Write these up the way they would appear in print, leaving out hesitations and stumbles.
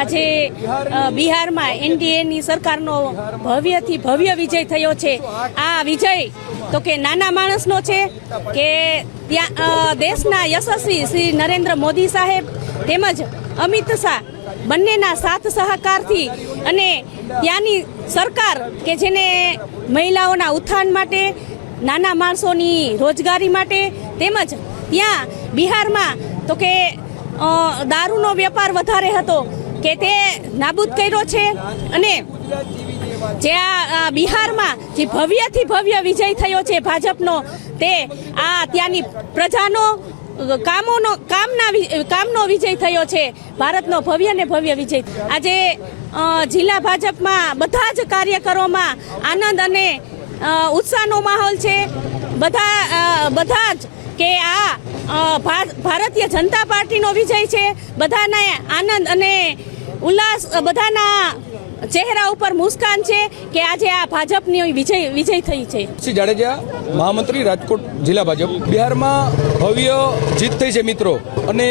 આજે બિહારમાં એનડીએની સરકારનો ભવ્યથી ભવ્ય વિજય થયો છે। આ વિજય તો કે નાના માણસનો છે કે ત્યાં દેશના યશસ્વી શ્રી નરેન્દ્ર મોદી સાહેબ તેમજ અમિત શાહ બંનેના સાથ સહકારથી અને ત્યાંની સરકાર કે જેને મહિલાઓના ઉત્થાન માટે, નાના માણસોની રોજગારી માટે તેમજ ત્યાં બિહારમાં તો કે દારૂનો વેપાર વધારે હતો કે તે નાબૂદ કર્યો છે। અને જે આ બિહારમાં જે ભવ્યથી ભવ્ય વિજય થયો છે ભાજપનો, તે આ ત્યાંની પ્રજાનો કામનો વિજય થયો છે। ભારતનો ભવ્ય ને ભવ્ય વિજય। આજે જિલ્લા ભાજપમાં બધા જ કાર્યકરોમાં આનંદ અને ઉત્સાહનો માહોલ છે। બધા જ કે આ ભારતીય જનતા પાર્ટીનો વિજય છે। બધાને આનંદ અને ઉલ્લાસ, બધાના ચહેરા ઉપર મુસ્કાન છે કે આજે આ ભાજપની વિજય થઈ છે। શ્રી જાડેજા, મહામંત્રી, રાજકોટ જિલ્લા ભાજપ। બિહારમાં ભવ્ય જીત થઈ છે મિત્રો, અને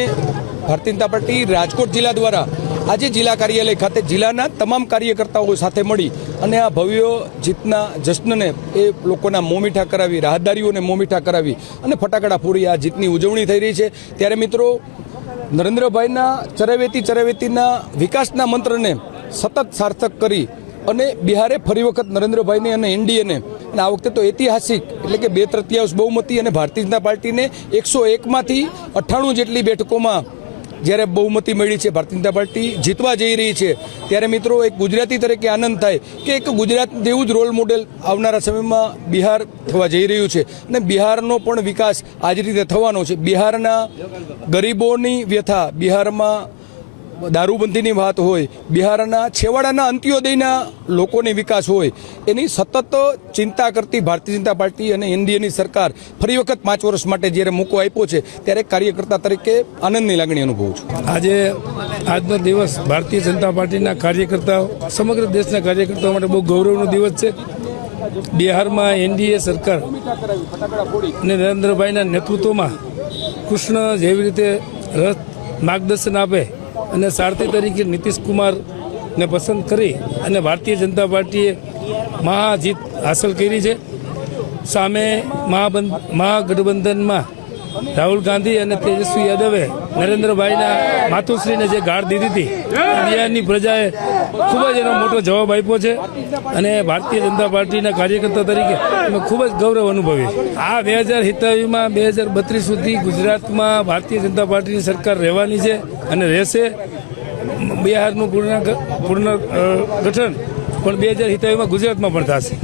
ભારતીય જનતા પાર્ટી રાજકોટ જિલ્લા દ્વારા આજે જિલ્લા કાર્યાલય ખાતે જિલ્લાના તમામ કાર્યકર્તાઓ સાથે મળી અને આ ભવ્ય જીતના જશ્નને એ લોકોના મોં મીઠા કરાવી, રાહદારીઓને મોં મીઠા કરાવી અને ફટાકડા ફોડી આ જીતની ઉજવણી થઈ રહી છે। ત્યારે મિત્રો, નરેન્દ્રભાઈના ચરેવેતીના વિકાસના મંત્રને સતત સાર્થક કરી અને બિહારે ફરી વખત નરેન્દ્રભાઈને અને એનડીએને, અને આ વખતે તો ઐતિહાસિક એટલે કે 2/3 બહુમતી અને ભારતીય જનતા પાર્ટીને 101માંથી 98 જેટલી બેઠકોમાં જ્યારે બહુમતી મળી છે, ભારતીય જનતા પાર્ટી જીતવા જઈ રહી છે। ત્યારે મિત્રો, એક ગુજરાતી તરીકે આનંદ થાય કે એક ગુજરાત જેવું જ રોલ મોડેલ આવનારા સમયમાં બિહાર થવા જઈ રહ્યું છે અને બિહારનો પણ વિકાસ આ જ રીતે થવાનો છે। બિહારના ગરીબોની વ્યથા, બિહારમાં દારૂબંધીની વાત હોય, બિહારના છેવાડાના અંત્યોદયના લોકોની વિકાસ હોય, એની સતત ચિંતા કરતી ભારતીય જનતા પાર્ટી અને એનડીએની સરકાર ફરી વખત 5 વર્ષ માટે જ્યારે મોકો આપ્યો છે, ત્યારે કાર્યકર્તા તરીકે આનંદની લાગણી અનુભવું છું। આજનો દિવસ ભારતીય જનતા પાર્ટીના કાર્યકર્તાઓ, સમગ્ર દેશના કાર્યકર્તાઓ માટે બહુ ગૌરવનો દિવસ છે। બિહારમાં એનડીએ સરકાર અને નરેન્દ્રભાઈના નેતૃત્વમાં કૃષ્ણ જેવી રીતે માર્ગદર્શન આપે અને સારથી તરીકે નીતિશ કુમારને પસંદ કરી અને ભારતીય જનતા પાર્ટીએ મહાજીત હાંસલ કરી છે। સામે મહાગઠબંધનમાં રાહુલ ગાંધી અને તેજસ્વી યાદવે નરેન્દ્રભાઈના માતુશ્રીને જે ગાળ દીધી હતી, બિહારની પ્રજાએ ખૂબ જ એનો મોટો જવાબ આપ્યો છે અને ભારતીય જનતા પાર્ટીના કાર્યકર્તા તરીકે અમે ખૂબ જ ગૌરવ અનુભવીએ છીએ। આ 2027માં 2032 સુધી ગુજરાતમાં ભારતીય જનતા પાર્ટીની સરકાર રહેવાની છે અને રહેશે। બિહારનું પૂર્ણ ગઠન પણ 2027માં ગુજરાતમાં પણ થશે।